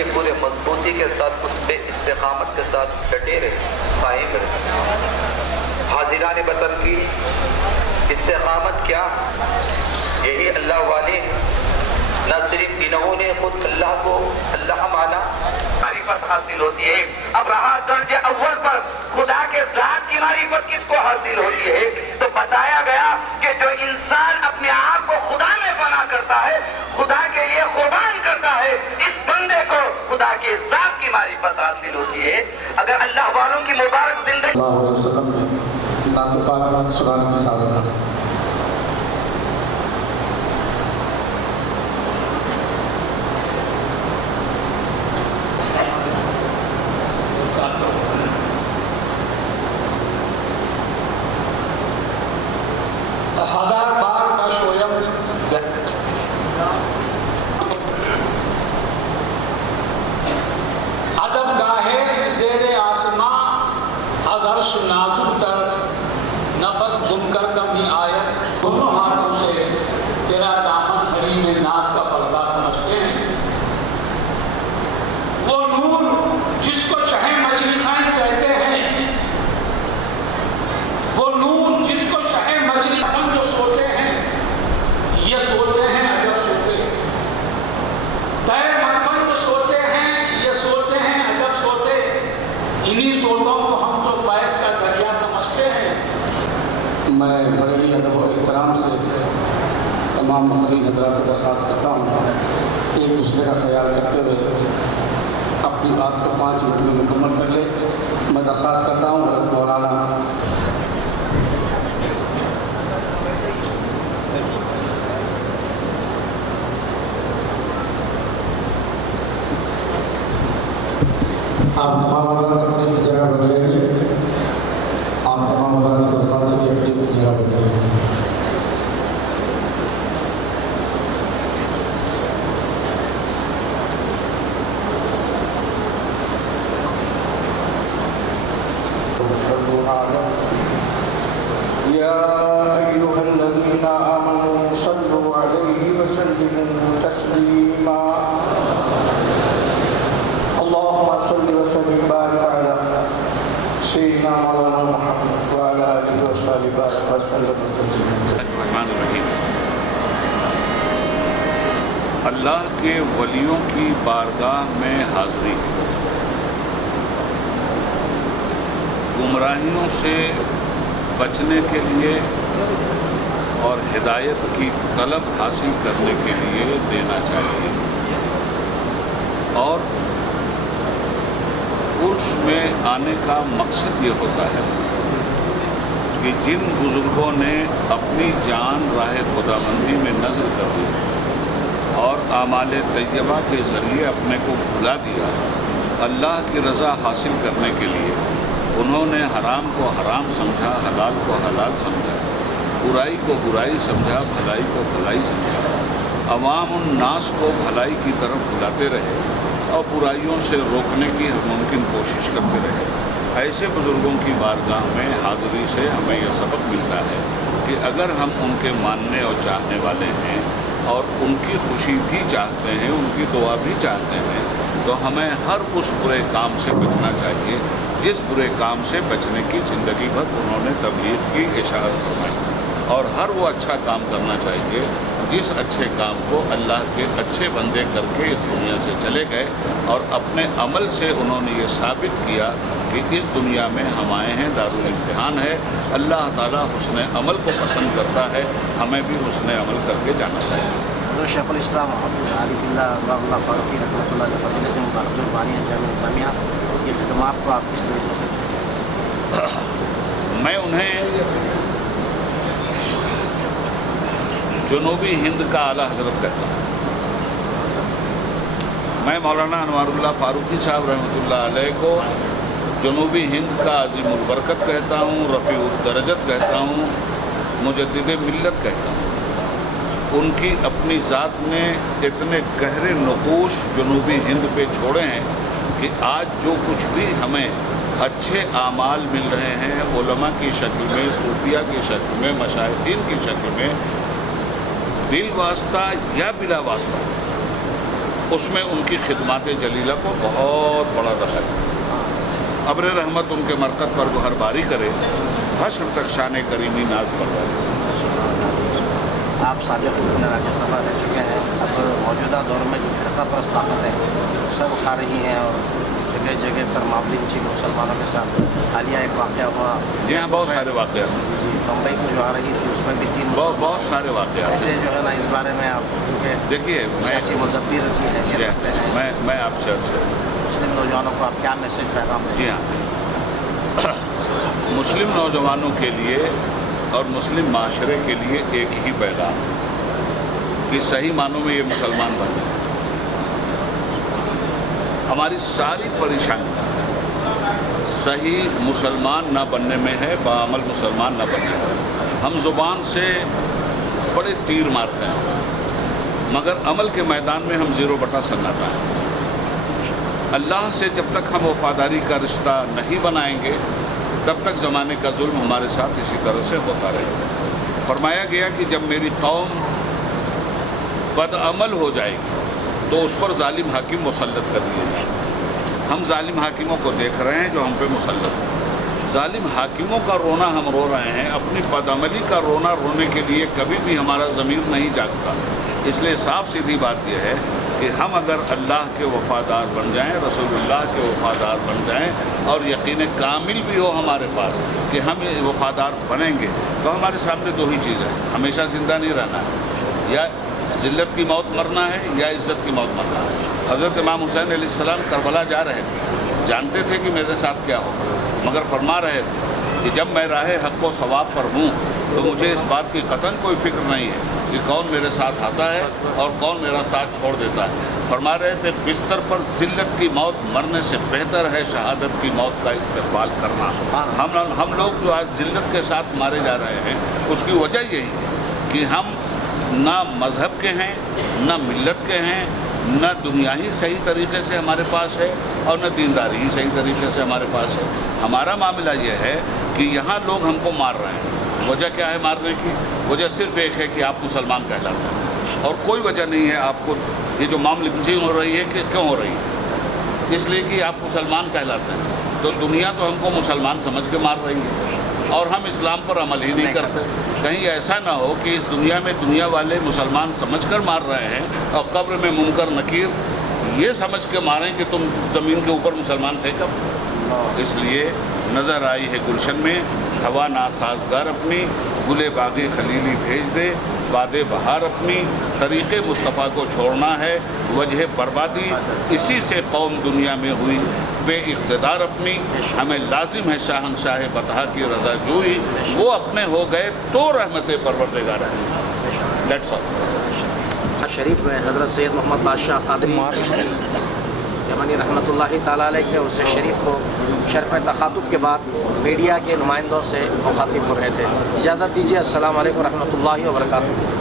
بلکہ پورے مضبوطی کے ساتھ اس پہ استقامت کے ساتھ ڈٹے رہے، قائم رہے۔ حاضران وطن کی استقامت کیا؟ یہی اللہ والے نہ صرف انہوں نے خود اللہ کو اللہ مانا، معرفت حاصل ہوتی ہے۔ اب رہا درجہ اول پر خدا کے ذات کی معرفت کس کو حاصل ہوتی ہے، تو بتایا گیا کہ جو انسان اپنے آپ کو خدا میں فنا کرتا ہے، خدا کے لیے قربان کرتا ہے، اس بندے کو خدا کے ذات کی معرفت حاصل ہوتی ہے۔ اگر اللہ والوں کی مبارک زندگی اللہ علیہ وسلم نے نعت پاک سنانے کی سعادت حاصل۔ ہزار بار کا شویم ادب گاہے زیر آسماں از عرش نازل کر نفس گم کر کمی آیت، دونوں ہاتھوں سے تیرا دامن حریم ناز کا پردہ سمجھتے ہیں۔ وہ نور جس کو شہ مجلسین کہتے ہیں، وہ نور جس کو شہ مجلس ہم جو سوتے ہیں، یہ سوتے ہیں عجب سوتے، تیر مکھن جو سوتے ہیں، یہ سوتے ہیں عجب سوتے، انہی سوتوں کو ہم تو فیض کا دریا سمجھتے ہیں۔ میں بڑے ہی ادب و احترام سے تمام مخرج حضرات سے درخواست کرتا ہوں، ایک دوسرے کا خیال کرتے ہوئے اپنی بات کو 5 منٹ میں مکمل کر لے۔ میں درخواست کرتا ہوں حضرت مولانا آپ تمام حضرات اپنی جگہ پر رہیں، آپ تمام حضرات سے درخواست ہے کہ اپنی جگہ پر رہیں۔ يا أيها الذين آمنوا صلوا عليه وسلموا تسليما اللهم صل وسلم وبارك على سيدنا مولانا محمد وعلى آله وصحبه وسلم تسليما۔ الرحمن الرحیم۔ اللہ کے ولیوں کی بارگاہ میں حاضری، گمراہیوں سے بچنے کے لیے اور ہدایت کی طلب حاصل کرنے کے لیے دینا چاہیے، اور عرش میں آنے کا مقصد یہ ہوتا ہے کہ جن بزرگوں نے اپنی جان راہ خداوندی میں نذر کر دی اور اعمال طیبہ کے ذریعے اپنے کو بھلا دیا، اللہ کی رضا حاصل کرنے کے لیے انہوں نے حرام کو حرام سمجھا، حلال کو حلال سمجھا، برائی کو برائی سمجھا، بھلائی کو بھلائی سمجھا، عوام الناس کو بھلائی کی طرف بلاتے رہے اور برائیوں سے روکنے کی ہر ممکن کوشش کرتے رہے۔ ایسے بزرگوں کی بارگاہ میں حاضری سے ہمیں یہ سبق ملتا ہے کہ اگر ہم ان کے ماننے اور چاہنے والے ہیں اور ان کی خوشی بھی چاہتے ہیں، ان کی دعا بھی چاہتے ہیں، تو ہمیں ہر اس برے کام سے بچنا چاہیے جس برے کام سے بچنے کی زندگی بھر انہوں نے تبلیغ کی اشارت فرمائی، اور ہر وہ اچھا کام کرنا چاہیے جس اچھے کام کو اللہ کے اچھے بندے کر کے اس دنیا سے چلے گئے، اور اپنے عمل سے انہوں نے یہ ثابت کیا کہ اس دنیا میں ہم آئے ہیں دارالامتحان ہے، اللہ تعالیٰ حسن عمل کو پسند کرتا ہے، ہمیں بھی حسن عمل کر کے جانا چاہیے۔ شیخ الاسلام حافظ عارف اللہ فاروقی رحمۃ اللہ علیہ فضیلت مبارک البانیہ جامعہ اسلامیہ، یہ خدمات کو آپ کس طریقے سے؟ میں انہیں جنوبی ہند کا اعلیٰ حضرت کہتا ہوں۔ میں مولانا انوار اللہ فاروقی صاحب رحمۃ اللہ علیہ کو جنوبی ہند کا عظیم البرکت کہتا ہوں، رفیع الدرجت کہتا ہوں، مجدد ملت کہتا ہوں۔ ان کی اپنی ذات نے اتنے گہرے نقوش جنوبی ہند پہ چھوڑے ہیں کہ آج جو کچھ بھی ہمیں اچھے اعمال مل رہے ہیں علماء کی شکل میں، صوفیہ کی شکل میں، مشائخین کی شکل میں، بال واسطہ یا بلا واسطہ اس میں ان کی خدمات جلیلہ کو بہت بڑا رہا ہے۔ ابر رحمت ان کے مرکز پر گہر باری کرے، حشر تک شان کریمی ناز بردارے۔ آپ سابق رکن راجیہ سبھا رہ چکے ہیں، اب موجودہ دور میں جو فرقہ پرست طاقتیں سب اٹھا رہی ہیں اور جگہ جگہ پر معاملے چین مسلمانوں کے ساتھ حالیہ ایک واقعہ ہوا، جی ہاں، بہت سارے واقعات، جی بمبئی کو جو آ رہی تھی اس میں بھی 3 بہت سارے واقعات۔ ایسے جو ہے نا اس بارے میں آپ دیکھیے سیاسی مدبر کی حیثیت رکھتے ہیں، میں آپ سے مسلم نوجوانوں کو آپ کیا میسج پیغام دیں؟ جی ہاں، مسلم نوجوانوں کے لیے اور مسلم معاشرے کے لیے ایک ہی پیغام کہ صحیح معنوں میں یہ مسلمان بن جائیں۔ ہماری ساری پریشانی صحیح مسلمان نہ بننے میں ہے، باعمل مسلمان نہ بننے میں۔ ہم زبان سے بڑے تیر مارتے ہیں مگر عمل کے میدان میں ہم 0 سناٹا ہیں۔ اللہ سے جب تک ہم وفاداری کا رشتہ نہیں بنائیں گے تب تک زمانے کا ظلم ہمارے ساتھ اسی طرح سے ہوتا رہے گا۔ فرمایا گیا کہ جب میری قوم بدعمل ہو جائے گی تو اس پر ظالم حاکم مسلط کر دیے جائیں۔ ہم ظالم حاکموں کو دیکھ رہے ہیں جو ہم پہ مسلط ہیں۔ ظالم حاکموں کا رونا ہم رو رہے ہیں، اپنی بدعملی کا رونا رونے کے لیے کبھی بھی ہمارا ضمیر نہیں جاگتا۔ اس لیے صاف سیدھی بات یہ ہے کہ ہم اگر اللہ کے وفادار بن جائیں، رسول اللہ کے وفادار بن جائیں اور یقین کامل بھی ہو ہمارے پاس کہ ہم وفادار بنیں گے تو ہمارے سامنے 2 ہی چیزیں ہیں، ہمیشہ زندہ نہیں رہنا ہے، یا ذلت کی موت مرنا ہے یا عزت کی موت مرنا ہے۔ حضرت امام حسین علیہ السلام کربلا جا رہے تھے، جانتے تھے کہ میرے ساتھ کیا ہوگا، مگر فرما رہے تھے کہ جب میں راہ حق و ثواب پر ہوں تو مجھے اس بات کی قطعاً کوئی فکر نہیں ہے کہ کون میرے ساتھ آتا ہے اور کون میرا ساتھ چھوڑ دیتا ہے۔ فرما رہے تھے بستر پر ذلت کی موت مرنے سے بہتر ہے شہادت کی موت کا استقبال کرنا۔ ہم لوگ جو آج ذلت کے ساتھ مارے جا رہے ہیں اس کی وجہ یہی ہے کہ ہم نہ مذہب کے ہیں، نہ ملت کے ہیں، نہ دنیا ہی صحیح طریقے سے ہمارے پاس ہے اور نہ دینداری ہی صحیح طریقے سے ہمارے پاس ہے۔ ہمارا معاملہ یہ ہے کہ یہاں لوگ ہم کو مار رہے ہیں، وجہ کیا ہے مارنے کی؟ وجہ صرف ایک ہے کہ آپ مسلمان کہلاتے ہیں، اور کوئی وجہ نہیں ہے آپ کو یہ جو معاملے ہو رہی ہے کہ کیوں ہو رہی ہے، اس لیے کہ آپ مسلمان کہلاتے ہیں۔ تو دنیا تو ہم کو مسلمان سمجھ کے مار رہی ہے اور ہم اسلام پر عمل ہی نہیں کرتے۔ کہیں ایسا نہ ہو کہ اس دنیا میں دنیا والے مسلمان سمجھ کر مار رہے ہیں اور قبر میں منکر نکیر یہ سمجھ کے ماریں کہ تم زمین کے اوپر مسلمان تھے کب۔ اس لیے نظر آئی ہے گلشن میں ہوا ناسازگار اپنی، گلے باغ خلیلی بھیج دے، باد بہار اپنی، طریق مصطفیٰ کو چھوڑنا ہے وجہ بربادی، اسی سے قوم دنیا میں ہوئی بے اقتدار اپنی، ہمیں لازم ہے شاہنشاہ بطحا کی رضا جوئی، وہ اپنے ہو گئے تو رحمت پروردگار ہے۔ لیٹس آل شریف میں حضرت سید محمد بادشاہ قادری چشتی یمنی رحمۃ اللہ تعالیٰ علیہ کے عرص شریف کو شرف تخاطب کے بعد میڈیا کے نمائندوں سے مخاطب ہو رہے تھے۔ اجازت دیجیے، السلام علیکم ورحمۃ اللہ وبرکاتہ۔